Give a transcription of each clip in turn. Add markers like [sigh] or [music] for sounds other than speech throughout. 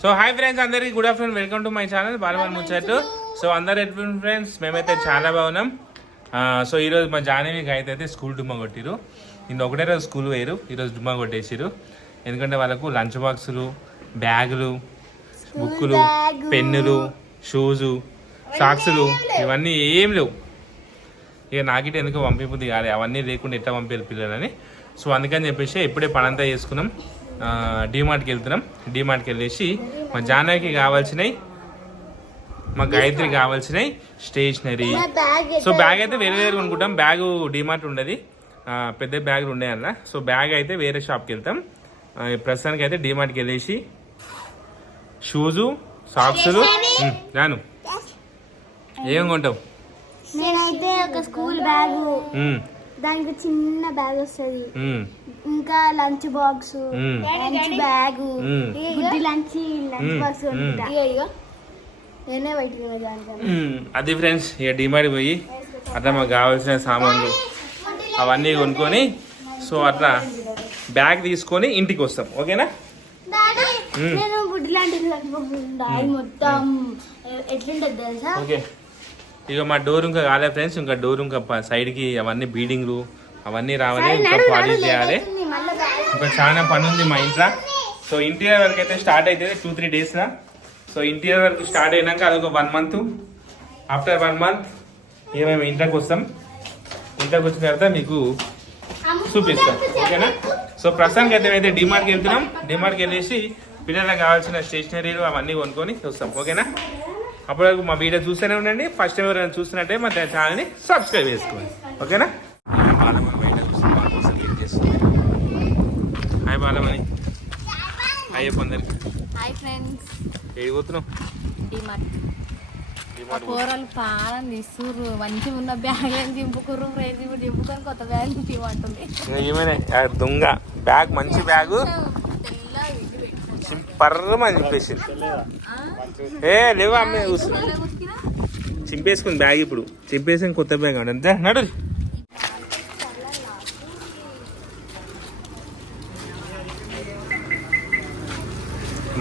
So hi friends అందరికి good afternoon welcome to my channel బాలవన్ ముచ్చట్టు so అందరు ఎట్లా ఫ్రెండ్స్ మేమైతే చాలా బాగున్నాం. సో ఈరోజు మా జాహ్నవి అయితే అయితే స్కూల్ డుమ్మ కొట్టిరు. నిన్న ఒకటే రోజు స్కూల్ వేయరు ఈరోజు డుమ్మ కొట్టేసిరు. ఎందుకంటే వాళ్ళకు లంచ్ బాక్సులు బ్యాగులు బుక్కులు పెన్నులు షూజు సాక్సులు ఇవన్నీ ఏం లేవు. ఇక నాకిటి ఎందుకు పంపిపోతుంది కాదు అవన్నీ లేకుండా ఎట్లా పంపారు పిల్లలని. సో అందుకని చెప్పేసి ఇప్పుడే పనంతా చేసుకున్నాం. డీమార్ట్కి వెళ్తున్నాం. డీమార్ట్కి వెళ్ళేసి మా జానకి కావాల్సినవి మా గాయత్రి కావాల్సినవి స్టేషనరీ. సో బ్యాగ్ అయితే వేరే వేరే కొనుక్కుంటాం. బ్యాగ్ డీమార్ట్ ఉండదు. పెద్ద బ్యాగులు ఉండే అన్న సో బ్యాగ్ అయితే వేరే షాప్కి వెళ్తాం. ప్రస్తుతానికి అయితే డీమార్ట్కి వెళ్ళేసి షూజు సాక్సులు రాను ఏం కొంటావు? నేనైతే ఒక స్కూల్ బ్యాగ్. ఉమ్, దానికి చిన్న బ్యాగ్ వస్తుంది. ఇంకా లంచ్ బాక్స్. Lunch bag. గుడ్డి లంచ్ లంచ్. బాక్స్. అది ఫ్రెండ్స్ ఇక డిమార్ట్ పోయి అట్లా మాకు కావాల్సిన సామాన్లు అవన్నీ కొనుక్కొని సో అట్లా బ్యాగ్ తీసుకొని ఇంటికి వస్తాం. ఓకేనా. నేను గుడ్డి లాంటి మొత్తం ఎట్లుంటది తెలుసా? ఓకే. ఇక మా డోర్ ఇంకా కాలే ఫ్రెండ్స్ ఇంకా డోర్ ఇంకా సైడ్కి అవన్నీ బీడింగ్లు అవన్నీ రావాలి ఇంకా పాలిష్ చేయాలి. ఇంకా చాలా పని ఉంది మా ఇంట్లో. సో ఇంటీరియర్ వరకు అయితే స్టార్ట్ అవుతుంది టూ త్రీ డేస్లో సో ఇంటీరియర్ వరకు స్టార్ట్ అయినాక అదొక one month. After one month ఇక మేము ఇంట్లోకి వస్తాం? ఇంట్లోకి వచ్చిన తర్వాత మీకు చూపిస్తాం. ఓకేనా? సో ప్రస్తుతానికి అయితే అయితే డిమార్ట్కి వెళ్తున్నాం. డిమార్ట్కి వెళ్ళేసి పిల్లలకు కావాల్సిన స్టేషనరీలు అవన్నీ కొనుక్కొని వస్తాం. ఓకేనా? అప్పటి వరకు మా వీడియో చూస్తూనే ఉండండి. ఫస్ట్ టైం ఎవరైనా చూస్తున్నట్టే మా ఛానల్ని సబ్స్క్రైబ్ చేసుకోండి. ఓకేనా? హాయ్ బాలమణి. హాయ్ కొందరికి. హాయ్ ఫ్రెండ్స్ ఏడిపోతున్నాం డిమార్ట్ కూరలు పాలన తీసుర్రు మంచిగా ఉన్న బ్యాగ్ దింపుకుర్రు? ఫ్రెండ్స్ ఇప్పుడు దింపుకొని కొత్త బ్యాగ్ తీయమంటుంది ఏమైనా? దొంగ. బ్యాగ్ మంచి బ్యాగు. పర్రమని చెప్పేసింది ఏ లేవా అమ్మే కూర్చున్నా చింపేసుకుంది బ్యాగ్ ఇప్పుడు. చింపేసుకుని కొత్త బ్యాగ్ అండి అంతే నడు.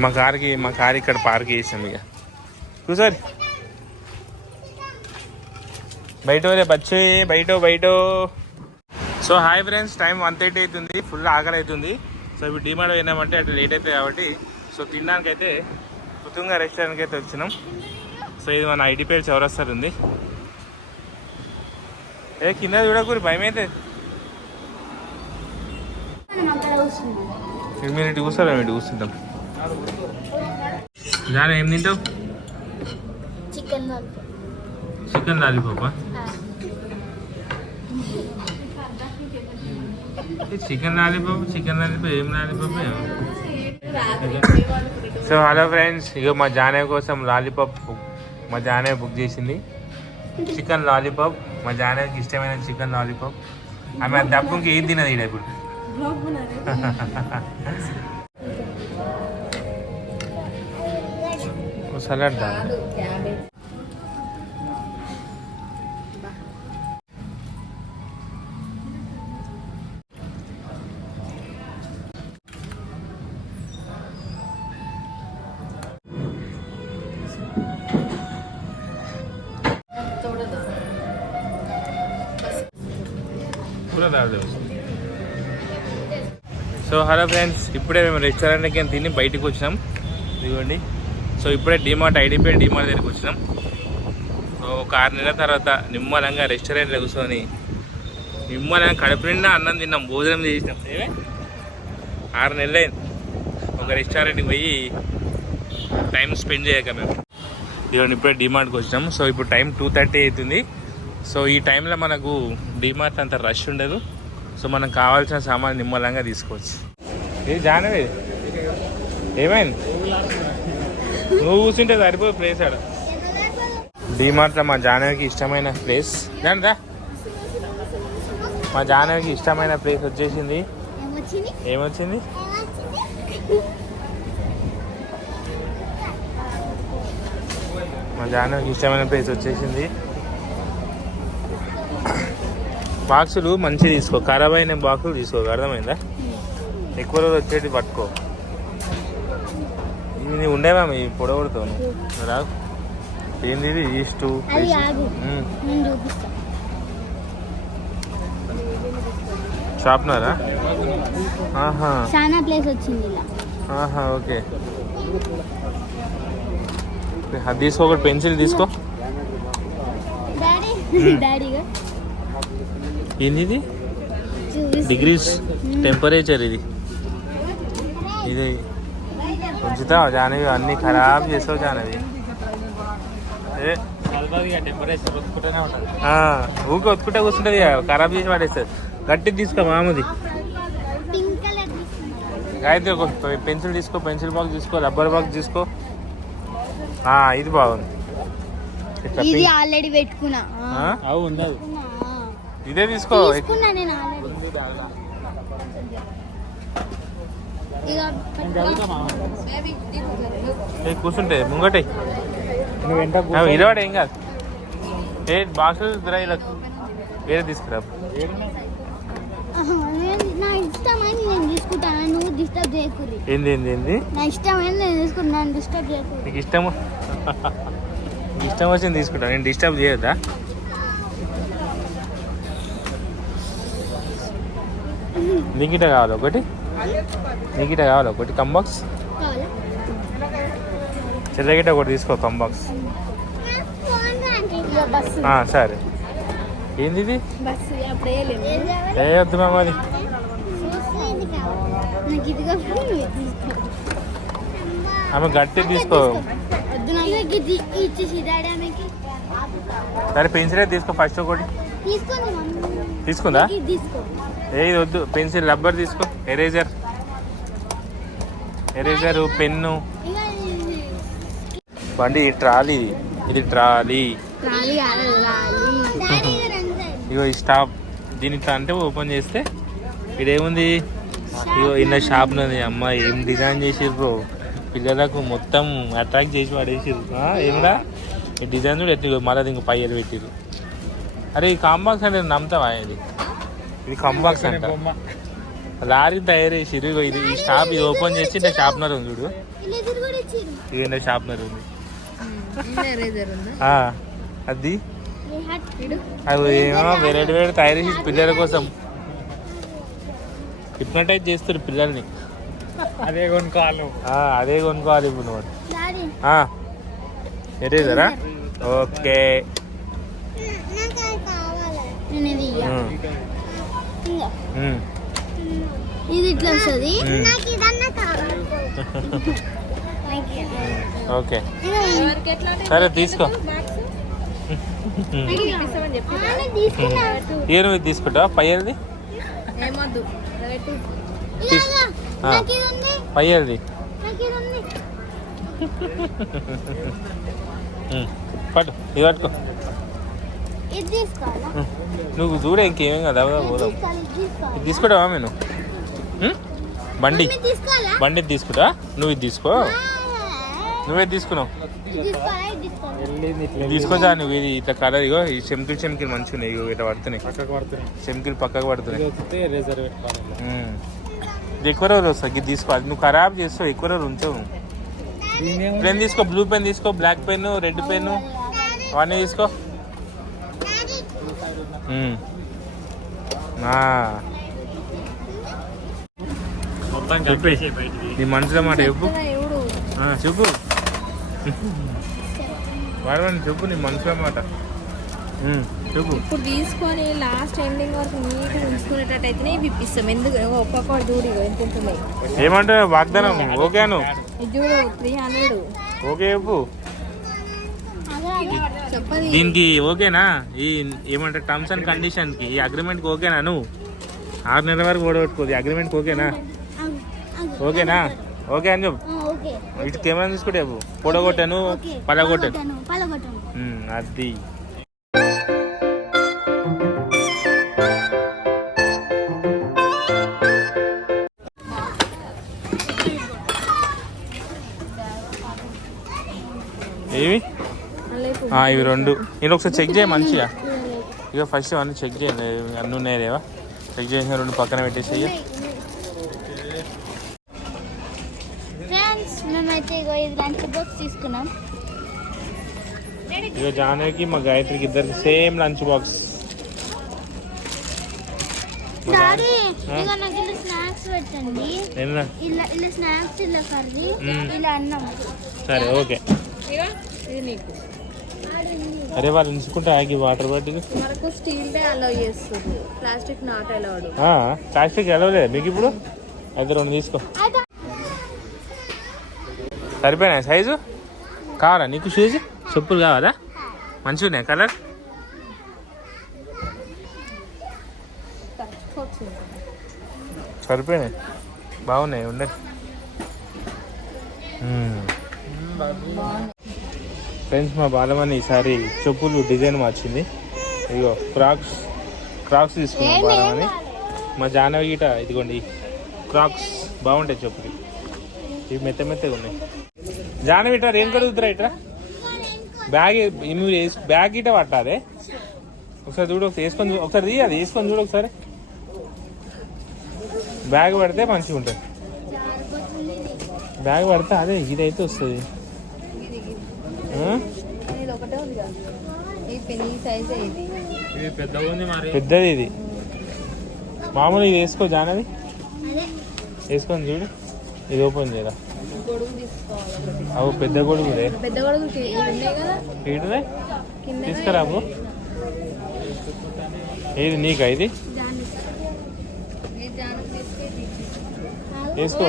మా కార్కి మా కార్ ఇక్కడ పార్క్ చేసాం ఇక. చూసారి? బయట రే బచ్చే బయట బయట. So hi friends time one thirty అవుతుంది. ఫుల్ ఆకలి అవుతుంది సో ఇప్పుడు డిమాండ్ పోయినామంటే అటు లేట్ అవుతుంది కాబట్టి సో తినడానికి అయితే కుతుంగా రెస్టారెంట్కి అయితే వచ్చినాం. సో ఇది మన ఐడి పేరు చౌరస్తారు ఉంది. ఏ కింద చూడకూరి భయం అయితే మీరు ఇటు కూర్చోరా ఇటు కూర్చుంటాం. దాని ఏం తింటావు? చికెన్ చికెన్ లాలీపాపా చికెన్ లాలీపాప్ చికెన్ లాలీపాప్ ఏం లాలీపాప్? సో హలో ఫ్రెండ్స్ ఇక మా జానే కోసం లాలీపాప్ మా జానయ్య బుక్ చేసింది. చికెన్ లాలీపాప్ మా జానేకి ఇష్టమైన చికెన్ లాలీపాప్ ఆమె దప్పుకి తప్ప ఏం తినదు ఈడ ఇప్పుడు? [laughs] సలాడ్ దా? సో హలో ఫ్రెండ్స్ ఇప్పుడే మేము రెస్టారెంట్కి తిని బయటకు వచ్చినాం. ఇదిగోండి. సో ఇప్పుడే డిమార్ట్ ఐడిపై డిమార్ట్ దగ్గరికి వచ్చినాం. సో ఒక ఆరు నెలల తర్వాత నిమ్మలంగా రెస్టారెంట్లో కూర్చొని నిమ్మలంగా కడుపు నిండా అన్నం తిన్నాం. భోజనం చేసినాం. ఏమే? ఆరు నెలలు ఒక రెస్టారెంట్కి పోయి టైం స్పెండ్ చేయక మేము. ఇదిగోండి ఇప్పుడే డిమార్ట్కి వచ్చినాం. సో ఇప్పుడు టైం టూ థర్టీ అవుతుంది. సో ఈ టైంలో మనకు డిమార్ట్ అంత రష్ ఉండదు. సో మనం కావాల్సిన సామాన్ నిమ్మలంగా తీసుకోవచ్చు. ఏ జానవి? ఏమైంది? నువ్వు కూర్చుంటే సరిపోదు ప్లేస్ ఆడ. డిమార్ట్లో మా జానవికి ఇష్టమైన ప్లేస్ దానిదా మా జానవికి ఇష్టమైన ప్లేస్ వచ్చేసింది. ఏమొచ్చింది? ఏమొచ్చింది మా జానవికి ఇష్టమైన ప్లేస్ వచ్చేసింది. బాక్సులు మంచి తీసుకో. ఖరాబ్ అయిన బాక్సులు తీసుకో. అర్థమైందా? ఎక్కువ రోజు వచ్చేటి పట్టుకో. ఇది ఉండేవా మీ పొడగొడతావు రాదు ఏంది ఇది? ఈస్టు షార్ప్నరా? ఆహా. చాలా ప్లేస్ వచ్చింది ఇలా. ఆహా ఓకే. అది తీసుకో ఒకటి పెన్సిల్ తీసుకో. డాడీ. డాడీగా ఏంది ఇది డిగ్రీస్ టెంపరేచర్ ఇది. ఇది ఉంచుతావు జానవి అన్ని ఖరాబ్ చేస్తావు జానవి. ఏ? టెంపరేచర్ వస్తుంటూనే ఉంటుంది ఆ, ఊకే ఒత్తుకుంటే కూర్చుంటుంది ఖరాబ్ చేసి పడేస్తుంది. గట్టిది తీసుకో మామూది. పింక్ కలర్ తీసుకున్నా గాయత్రి ఒక పెన్సిల్ తీసుకో పెన్సిల్ బాక్స్ తీసుకో రబ్బర్ బాక్స్ తీసుకో. ఆ, ఇది బాగుంది. ఇది. ఆల్రెడీ పెట్టుకున్నా. ఆ. ఆ? అవు ఉండదు ఇదే తీసుకో. తీసుకున్నా నేను ఆల్రెడీ ఇక ఏ, కూర్చుంటే ముంగటే. ఇరవాడు ఏం కాదు. ఏ బాక్స్ ఇలా. వేరే తీసుకురా. నా నేను తీసుకుంటాను నువ్వు డిస్టర్బ్ చేయకూడదు ఏంది ఏంది ఏంది? నా నేను తీసుకుంటాను డిస్టర్బ్ చేయకూడదు నీకు ఇష్టము? నీకు ఇష్టం వచ్చింది తీసుకుంటా నేను డిస్టర్బ్ చేయొద్దా? నీకిట కావాలి ఒకటి. నీకిట కావాలి ఒకటి. కంబాక్స్ చెల్లగిట ఒకటి తీసుకో కంబాక్స్ సరే ఏంది ఇది ఏ వద్దు మామ అది ఆమె గట్టి తీసుకో. సరే పెన్సిల్ తీసుకో ఫస్ట్ ఒకటి. తీసుకుందా? ఇది తీసుకో ఏ ఇది వద్దు. పెన్సిల్ రబ్బర్ తీసుకో. ఎరేజర్. Eraser pen. బండి ఈ ట్రాలీ. ఇది. ట్రాలీ. ఇగో ఈ స్టాప్. దీని ఇట్లా అంటే ఓపెన్ చేస్తే ఇదేముంది? ఇగో ఇన్న షాప్ ఉన్నది. అమ్మ ఏం డిజైన్ చేసిర్రు? పిల్లలకు మొత్తం అట్రాక్ట్ చేసి పడేసిర్రు. ఏమిరా ఈ డిజైన్ కూడా ఎత్తి మళ్ళీ ఇంకో పైలు పెట్టిర్రు. అరే ఈ కాంబాక్స్ అంటే నమ్ముతావా ఇది? ఇది కాంబాక్స్ అంట. లారీ తయారు చేసిర్రు ఇగో ఇది ఈ షాప్ ఇది ఓపెన్ చేసి ఇంత షాప్నర్ ఉంది చూడు. ఇది షాప్నర్ ఉంది. ఎరేజర్ ఉందా? ఆ, అది? ఈ హట్ ఇడు. అవి ఏమో వెరైటీ వెరైటీ తయారు చేసి పిల్లల కోసం. హిప్నటైజ్ చేస్తారు పిల్లల్ని. అదే కొనుక్కోవాలి. అదే కొనుక్కోవాలి ఇప్పుడు నువ్వు. ఎరేజరా ఓకే. ఇది ఇట్లా వస్తుంది మ్మ్. నాకు ఇదన్నా కావాలి. ఓకే. సరే తీసుకో. ఏ నువ్వు ఇది తీసుకుంటావా పయ్యది పయ్యది పట్టు ఇది పట్టుకో. నువ్వు చూడే ఇంకేమేం కదా ఇది పోదాం. తీసుకోవాలి ఇది తీసుకోవాలి. తీసుకుంటావా నేను బండి. తీసుకోవాలా? బండి తీసుకుంటా? నువ్వు ఇది తీసుకో. నువ్వే తీసుకున్నావు? తీసుకోవాలా? తీసుకోవాలా? తీసుకోదా నువ్వు ఇది ఇట్లా కలర్ ఇగో ఈ చెమ్కిలు చెమ్కిలు మంచిగా ఉన్నాయి ఇగో ఇట్లా పడుతున్నాయి. పక్కకు పడుతున్నాయి. చెమ్కిలు పక్కకు పడుతున్నాయి. ఎక్కువ రోజులు వస్తుంది ఇది తీసుకో అది నువ్వు ఖరాబ్ చేస్తావు ఎక్కువ రోజులు ఉంచవు. పెన్ తీసుకో బ్లూ పెన్ తీసుకో బ్లాక్ పెన్ రెడ్ పెన్ అవన్నీ తీసుకో ఉమ్. ఆ, మొత్తం కలిపేసి బయటికి నీ. మనసులో మాట చెప్పు. చెప్పు. వాడమని చెప్పు నీ మనసులో మాట. చెప్పు. ఇప్పుడు తీసుకొని లాస్ట్ ఎండింగ్ వరకు ఉంచుకునేటట్టు అయితేనే ఇప్పిస్తాం. ఎందుకు? ఇగో ఒక్కొక్కటి చూడు ఎంత ఉంటున్నాయి ఏమంటే వాగ్దానం. ఓకేను చూడు త్రీ హండ్రెడ్ ఓకే చెప్పు. దీనికి ఓకేనా? ఈ ఏమంటే టర్మ్స్ అండ్ కండిషన్కి ఈ అగ్రిమెంట్కి ఓకేనా నువ్వు? ఆరు నెలల వరకు ఓడగొట్టుకోదు ఈ అగ్రిమెంట్కి ఓకేనా? ఓకేనా? ఓకే అని చెప్పు. ఇటు కెమెరా తీసుకుంటే పొడగొట్టాను పలగొట్టాను. అది. ఇవి రెండు. నేను ఒకసారి చెక్ చేయ మంచిగా. ఇక ఫస్ట్ అన్నీ చెక్ చేయండి అన్నీ ఉన్నాయి లేవా? చెక్ చేసిన రెండు పక్కన పెట్టేసి ఫ్రెండ్స్ మేమైతే ఇగో ఇది లంచ్ బాక్స్ తీసుకున్నాం. ఇక జానవికి మా గాయత్రికి ఇద్దరికి సేమ్ లంచ్ బాక్స్. సరే ఓకే. ఇగో ఇది నీకు. అరే వాళ్ళు ఉంచుకుంటే ఆగి వాటర్ బాటిల్ మనకు స్టీల్ డే అలౌ చేస్తారు ప్లాస్టిక్ నాట్ అలౌడ్ ప్లాస్టిక్ ఎలవలేదు మీకు ఇప్పుడు? అయితే రెండు తీసుకో. అయితే సరిపోయినాయి సైజు కావాలా నీకు షూస్ చెప్పులు కావాలా? మంచిగా ఉన్నాయి కలర్ సరిపోయినాయి. బాగున్నాయి ఉండే. ఫ్రెండ్స్ మా బాలమని ఈసారి చెప్పులు డిజైన్ మార్చింది. ఇదిగో క్రాక్స్ క్రాక్స్ తీసుకున్నాం బాలమని మా జానవి గిట ఇదిగోండి క్రాక్స్ బాగుంటాయి చెప్పులు ఇవి మెత్త మెత్తగా ఉన్నాయి. జానవి ఇట్రా ఏం కడుగుతురా ఇట్రా? బ్యాగ్ నువ్వు బ్యాగ్ గిట పట్టాదే ఒకసారి చూడు ఒకసారి వేసుకొని ఒకసారి తీ అది వేసుకొని చూడు ఒకసారి. బ్యాగ్ పడితే మంచిగా ఉంటుంది బ్యాగ్ పడితే అదే ఇదైతే వస్తుంది ఆ? ఇది ఒకటే ఉంది కదా ఈ పెన్ ఈ సైజ్ ఇది ఇది పెద్దగా ఉంది మరి పెద్దది ఇది. మామూలు ఇది వేసుకో జానది అదే. వేసుకొని చూడు. ఇది ఓపెన్ చేయరా? అవు పెద్ద గొడుగు కింద? తీసుకురాబు ఏది నీకా ఇది? వేసుకో.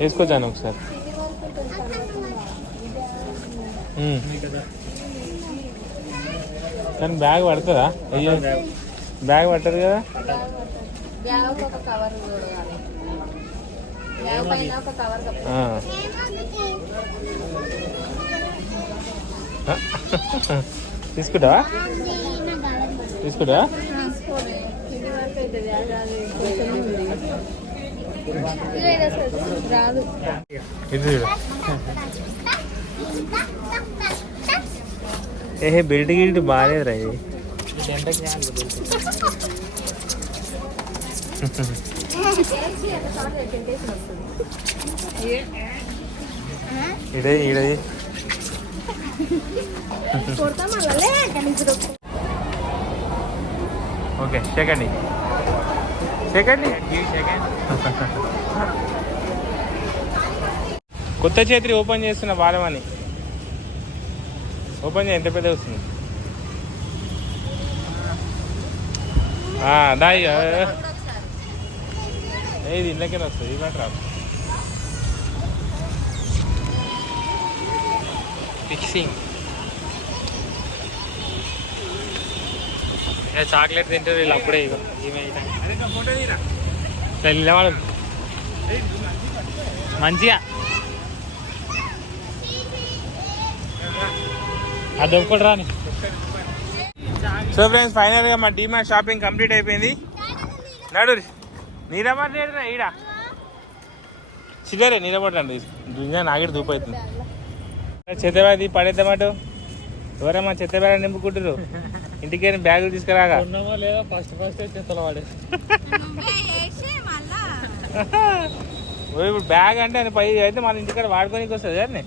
వేసుకో జాను ఒకసారి. కానీ బ్యాగ్ పడుతుందా? అయ్యో. బ్యాగ్ పట్టదు కదా? బ్యాగ్ ఒక కవర్ చూడాలి బ్యాగ్ పైన ఒక కవర్ కప్పు ఆ. తీసుకుంటావా? తీసుకుంటావా? ఇది చూడు. ఏహే బెల్ట్ గిల్ట్ బాగాలేదురా ఇది ఇది ఇదే ఓకే సెకండ్ సెకండ్ సెకండ్ కొత్త చేతి ఓపెన్ చేస్తున్న బాలమని ఓపెన్ చేయ ఎంత పెద్ద వస్తుంది? ఆ, దా ఇక. ఏది ఇళ్ళకే వస్తుంది ఇవ్వండి రాదు. ఫిక్సింగ్ చాక్లెట్ తింటారు వీళ్ళు అప్పుడే ఇక మంచిగా. అది ఒక్కటి రాని. సో ఫ్రెండ్స్ ఫైనల్గా మా డీమార్ట్ షాపింగ్ కంప్లీట్ అయిపోయింది. నడు నిలబడి ఈడ. చిల్లరే నిలబడండి దునియా నాగిడి దూపు అవుతుంది. చెత్తబాది పడేద్దామటు ఎవరమ్మా చెత్తబాడ నింపుకుంటారు ఇంటికి బ్యాగులు తీసుకురాగా. లేదో? ఫస్ట్ ఫస్ట్ [laughs] ఇప్పుడు బ్యాగ్ అంటే పై అయితే మన ఇంటికాడ వాడుకోనికి వస్తుంది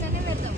కానీ పెడదాం